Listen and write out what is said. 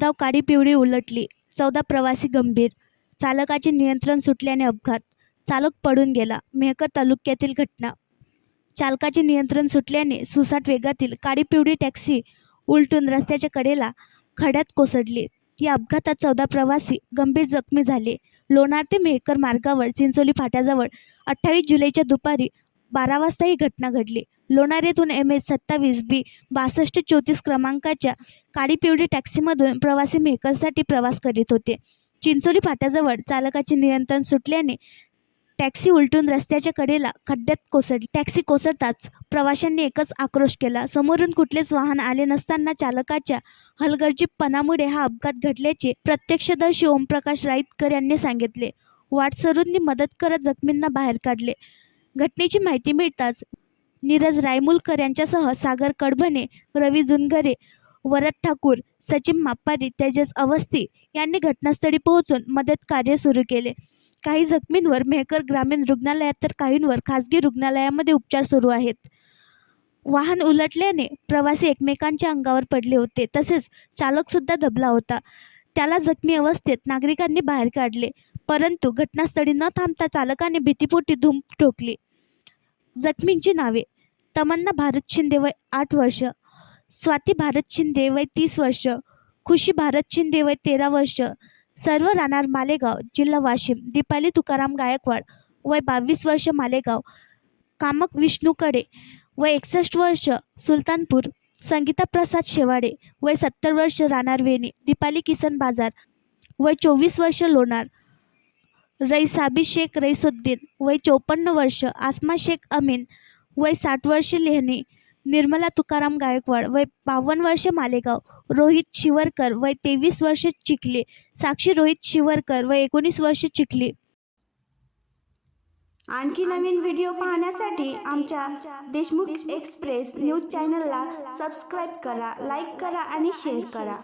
भरधाव काळी पिवळी उलटली. 14 प्रवासी गंभीर. चालकाचे नियंत्रण सुटल्याने अपघात. चालक पडून गेला. मेहकर तालुक्यातील घटना. चालकाचे नियंत्रण सुटल्याने सुसाट वेगातील काळी पिवळी टॅक्सी उलटून रस्त्याच्या कडेला खड्यात कोसळली. या अपघातात 14 प्रवासी गंभीर जखमी झाले. लोणार ते मेहकर मार्गावर चिंचोली फाट्याजवळ 28 जुलैच्या दुपारी 12 वाजता ही घटना घडली. लोणार येथून MH27B 6234 क्रमांकाच्या काळी पिवळी टॅक्सीमधून प्रवासी मेहकरसाठी प्रवास करीत होते. चिंचोली फाट्याजवळ चालकाचे नियंत्रण सुटल्याने टॅक्सी उलटून रस्त्याच्या कडेला खड्ड्यात कोसळली. टॅक्सी कोसळताच प्रवाशांनी एकच आक्रोश केला. समोरून कुठलेच वाहन आले नसताना चालकाच्या हलगर्जीपणामुळे हा अपघात घडल्याचे प्रत्यक्षदर्शी ओमप्रकाश राईतकर यांनी सांगितले. वाटसरूंनी मदत करत जखमींना बाहेर काढले. घटनेची माहिती मिळताच नीरज रायमुलकर यांच्यासह सागर कडभने, रवी जुनघरे, वरद ठाकूर, सचिन मापारी, तेजस अवस्थी यांनी घटनास्थळी पोहोचून मदत कार्य सुरू केले. काही जखमींवर मेहकर ग्रामीण रुग्णालयात तर काहींवर खासगी रुग्णालयामध्ये उपचार सुरू आहेत. वाहन उलटल्याने प्रवासी एकमेकांच्या अंगावर पडले होते. तसेच चालक सुद्धा दबला होता. त्याला जखमी अवस्थेत नागरिकांनी बाहेर काढले. परंतु घटनास्थळी न थांबता चालकाने भीतीपोटी धूम ठोकली. जखमींची नावे: तमन्ना भारत शिंदे वय 8 वर्ष, स्वाती भारत शिंदे वय 30 वर्ष, खुशी भारत शिंदे वय 13 वर्ष, सर्व राहणार मालेगाव, जिल्हा वाशिम. दीपाली तुकाराम गायकवाड वय 22 वर्ष, मालेगाव. कामक विष्णू कडे वय 61 वर्ष, सुलतानपूर. संगीता प्रसाद शेवाडे वय 70 वर्ष, राहणार वेणी. दीपाली किसन बाजार वय 24 वर्ष, लोणार. रईसाबी शेख रईसुद्दीन वय 54 वर्ष, आसमा शेख अमीन वय 60 वर्ष, लेहनी. निर्मला तुकाराम गायकवाड वय 52 वर्ष, मालेगाव. रोहित शिवरकर वय 23 वर्ष, चिखली. साक्षी रोहित शिवरकर वय 19 वर्ष, चिखली. आणखी नवीन व्हिडिओ पाहण्यासाठी आमच्या देशमुख एक्सप्रेस न्यूज चॅनलला सबस्क्राईब करा, लाईक करा आणि शेअर करा.